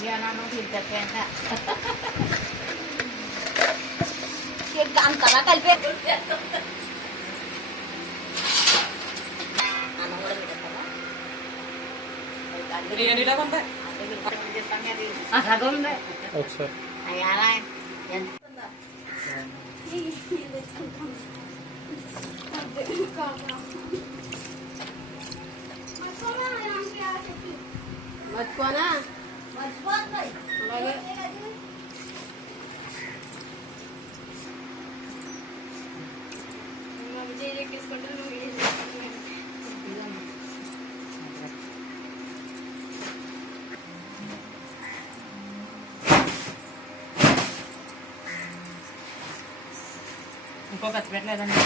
బియ్యానం తింటాక అంతలా కలిపే అన్నం కూడా పెట్టేస్తావా? బిర్యానీలో కొంత సగం ఉంది ఒకసారి అయ్యారా ఎంత మర్చిపోనా అలాగే. ఇంకో కత్తి పెట్టలేదండి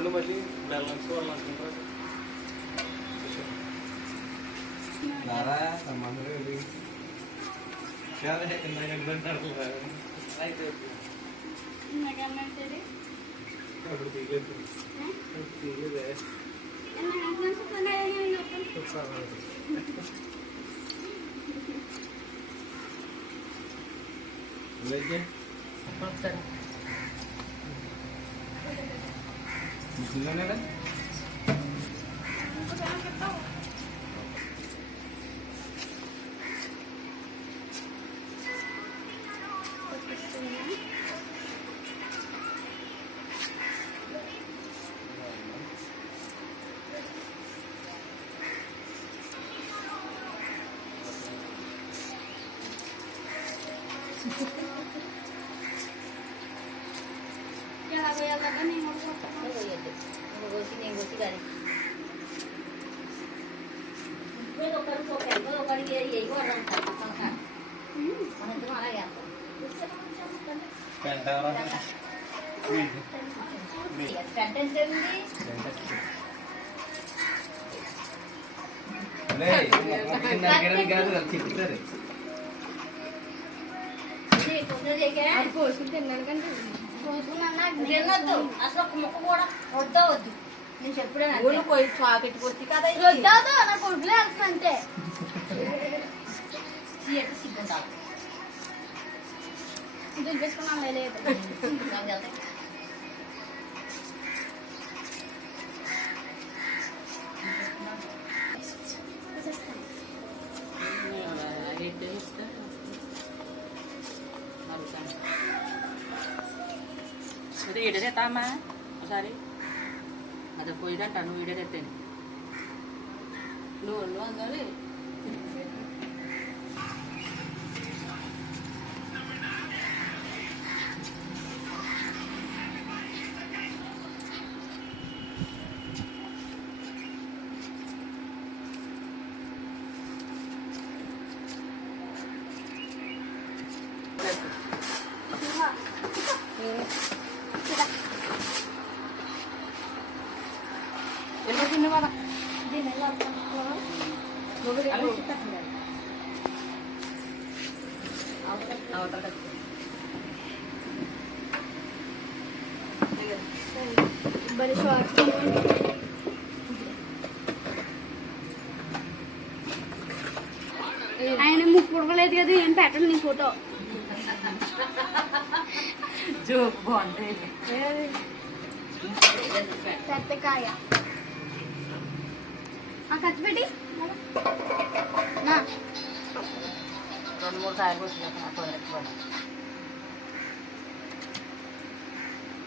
రెండు మళ్ళీ బ్యాలెన్స్ వాళ్ళు అనుకుంటారు 중간에는? 이거 잘하겠다. 고맙 చెప్తారు ఇది కొంచెం చేయకే తినొద్దు అసలు ఒక ముక్క కూడా వద్దవద్దు నేను చెప్పుడే ఊళ్ళు పోయి చాకెట్ కొట్టి కదా ఇది. సీఎట్ సిగ్గుంటావు నాకు తెలుసు. అయితే ఇస్తే నలుగుతాను అది ఇడదెత్తామా ఒకసారి అది పోయిదంట నువ్వు ఇడదెత్తాను నువ్వు నువ్వు ఆయన ముక్కు పుడకలేదు కదా ఏం పెట్టండి నీ ఫోటో? జోక్ బాగుంది. పెద్దకాయ. ఆ ఖర్చు పెట్టి. రెండు మూడు కాయలు వచ్చినాక నాకు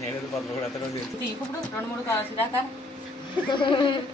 నేను ఇప్పుడు రెండు మూడు కావాల్సి దాకా.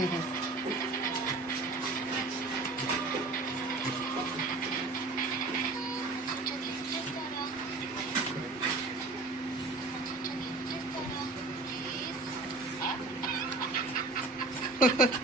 Ha ha ha.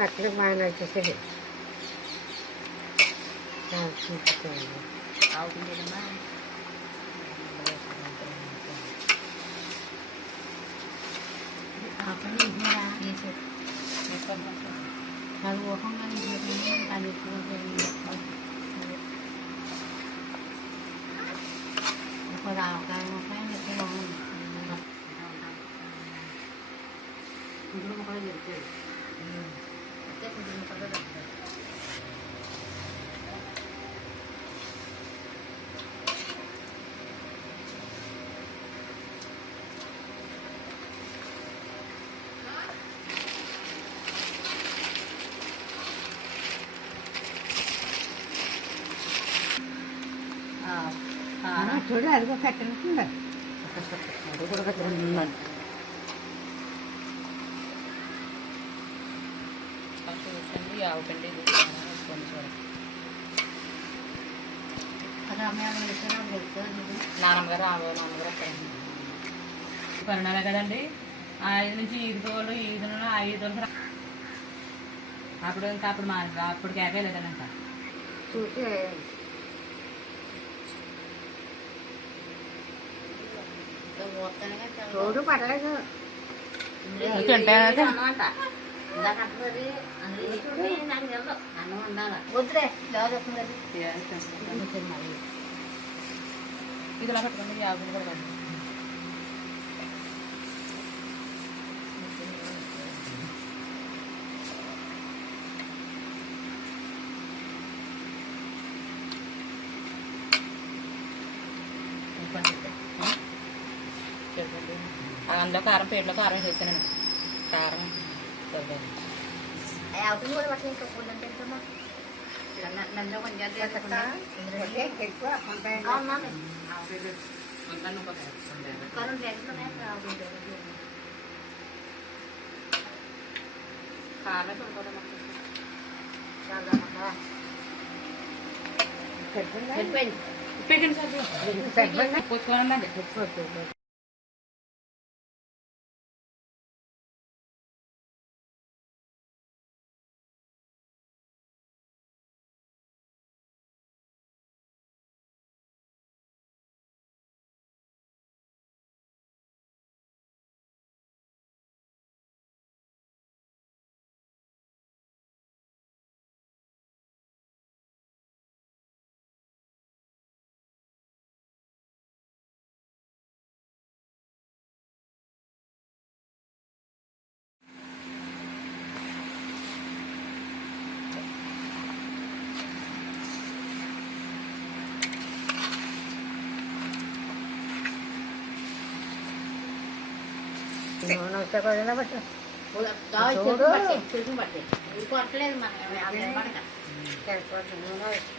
Закрывай на часы. Да, все такое. А у тебя дома? А, конечно, да. Есть. Я помню. ทารัวของมันเยอะมากอันนี้คือเป็นพอดาวกันมาแค่เล็กน้อยดูมันก็เยอะเกิน చూడు అది కూడా కట్టినట్టుండాలి అది కూడా కట్టినట్టున్నాను పిండి తెలుస్తుంది నాన్నమ్మగారు నాన్నగారు కదండి. ఐదు నుంచి ఐదు రోజులు ఐదు ఐదు రోజులు అప్పుడు ఇంకా అప్పుడు మా అప్పుడు కేకే ఇంకా. చూసి రోడ్డు పడలేదు తింటే అయితే వద్దులే దాదాపు ఇది ఇలా పట్టుకోండి యాభై కూడా పడండి అందులో కారం పేట్లో కారం చేశానండి కారం సరిపోయింది. అవుతుంది కూడా పట్ల ఇంకా ఫుడ్ అంటే ఎంతమ్మా? నన్ను నూనె కూడా పట్టు. చూడు. ఇది కొట్టలేదు మనం అది. పడక. సరిపోతుంది. నూనె వేసి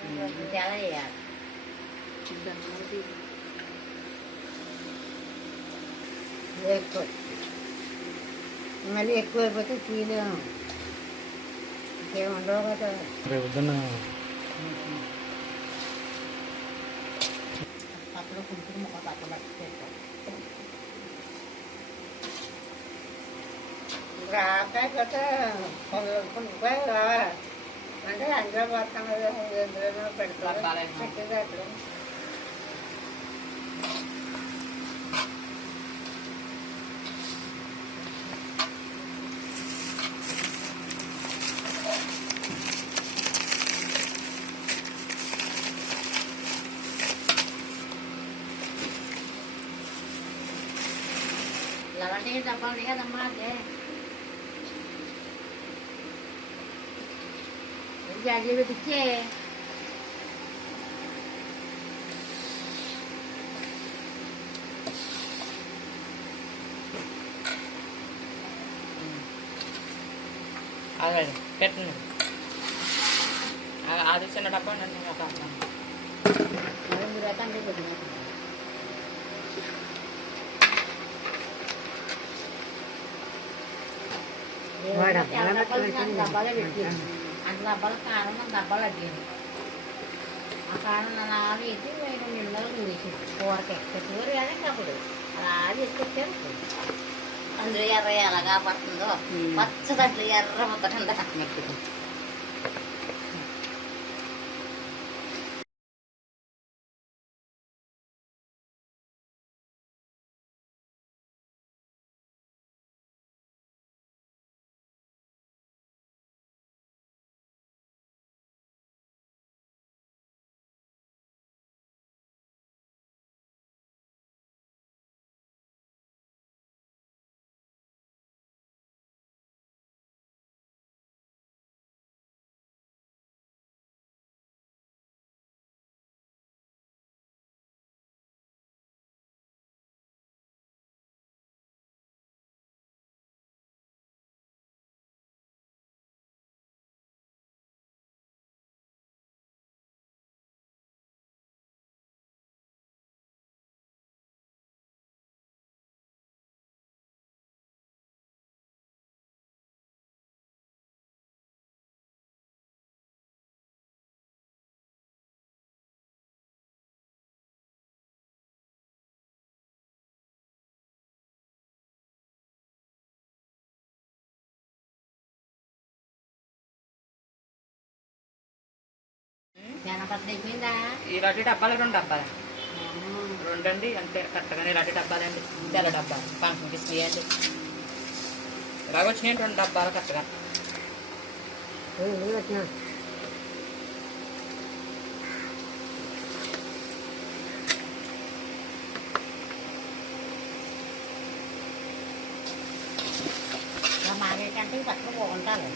ra cái cái cái con con quay là anh thấy anh ra vào thằng này không biết rồi nó phải làm bài cái cái cái La bandera, la bandera, la madre. అదే జాజీ పెట్టించే అదే పెట్టండి ఆ- అది చిన్న డబ్బా ఉండండి ఒక డబ్బా. రెండు పెట్టినా డబ్బాలో పెట్టి అంత డబ్బాలు కారం డబ్బాలు అడ్డాను ఆ కారం అలా వేసి రెండు నిందలు వేసి కూరకి పెట్టుకోరు కానీ అప్పుడు అలా తీసుకొచ్చారు అందులో ఎర్ర ఎలాగా పడుతుందో పచ్చదట్లు ఎర్ర ముద్ద కింద ఇలాంటి డబ్బాలు రెండు డబ్బాలు. రెండండి అంతే కరెక్ట్గానే ఇలాంటి డబ్బాలండి తెల్ల డబ్బాలు. ఫంక్షన్కి ఇచ్చినాయండి ఇలాగ వచ్చినాయి రెండు డబ్బాలు కరెక్ట్గా. మానేటంటే పక్కన బాగుంటాను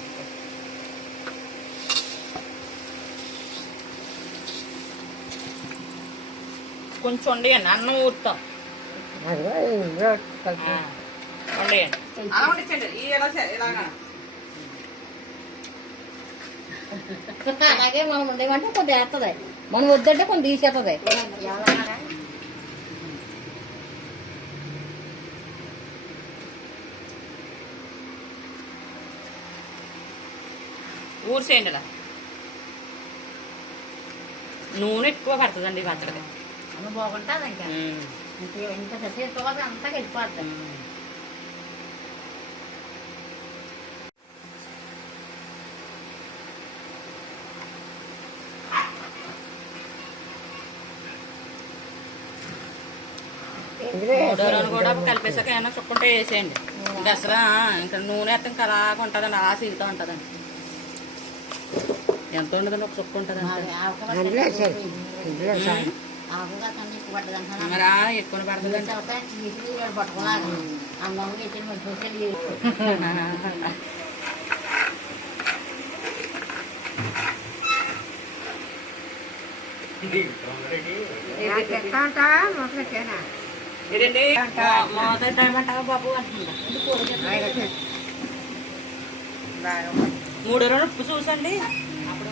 కొంచెం వండేయండి అన్నం ఊరుతాం. అలాగే మనం ఉండేవంటే కొంత వేస్తుంది మనం వద్దంటే కొంత తీసేస్తుంది ఊరిసేయండి ఇలా నూనె ఎక్కువ పడుతుందండి పచ్చడికి. బాగుంటుంది ఇంకా. ఇంత అంతా వెళ్ళిపోద్ది. ఉమ్. మూడో రోజు కూడా కలిపేసాక ఏమైనా చుక్కుంటే వేసేయండి. ఆ, ఇంకా నూనె ఎత్తం ఇంకా అలాగ ఉంటుందండి అలా సీగుతూ ఉంటుందండి. ఎంత ఉండదండి ఒక చుక్క ఉంటుంది కన్నీ ఎక్కువ ఇదండి మొదటి టైం అంటావా బాబు అంటుందా? మూడు రోజులు ఉప్పు చూసండి. అప్పుడు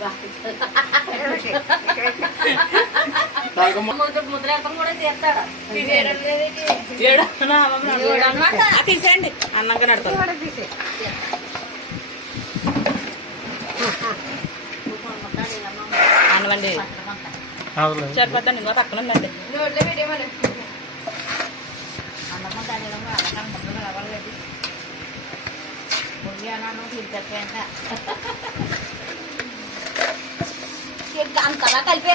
అందులో పోస్తే దొరకాయలు ముద్రేతం కూడా తీస్తాడు ఏడు నా అమ్మమ్మ నడుగు. ఆ, తీసేయండి అన్నంగా నడతాను అన్నమండి సరిపోద్దండి ఇంకో పక్కన ఉందండి అన్నమ్మ దాని అన్నకం ముద్దలు అవ్వలేదు ముగ్గాను తీర్చపోయింట అంతలా కలిపే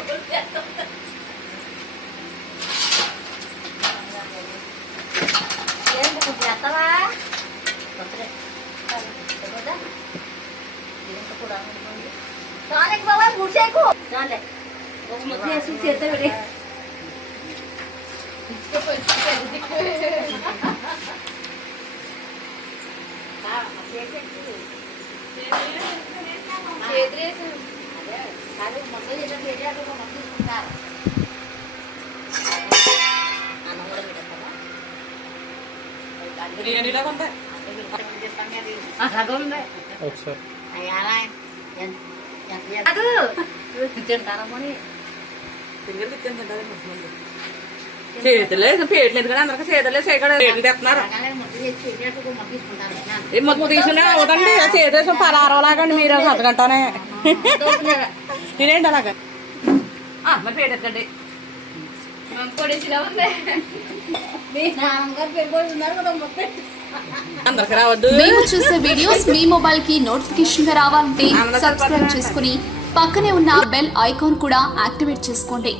ఏంటి కొంచెం చేస్తావా చాలే బాబా ముడిసేకు చాలే ఒక ముద్ద వేసి చేత విడి బిర్యానీలో ఉంది ఒకసారి తింటారమ్మని చేతులే పేట్లు ఎందుకంటే అందరికి చేతులే చేయకూడదు పేట్లు తెస్తున్నారు ముద్ద చేసి చేసేటప్పుడు ముద్ద తీసుకుంటారు ఈ మొత్తం తీసుకునే అవదండి చేతులు పలారం లాగండి మీరు సతగంటానే తినేయండి అలాగా? ఆ, మరి మేము చూసే వీడియోస్ మీ మొబైల్కి నోటిఫికేషన్గా రావాలంటే సబ్స్క్రైబ్ చేసుకుని పక్కనే ఉన్న బెల్ ఐకాన్ కూడా యాక్టివేట్ చేసుకోండి.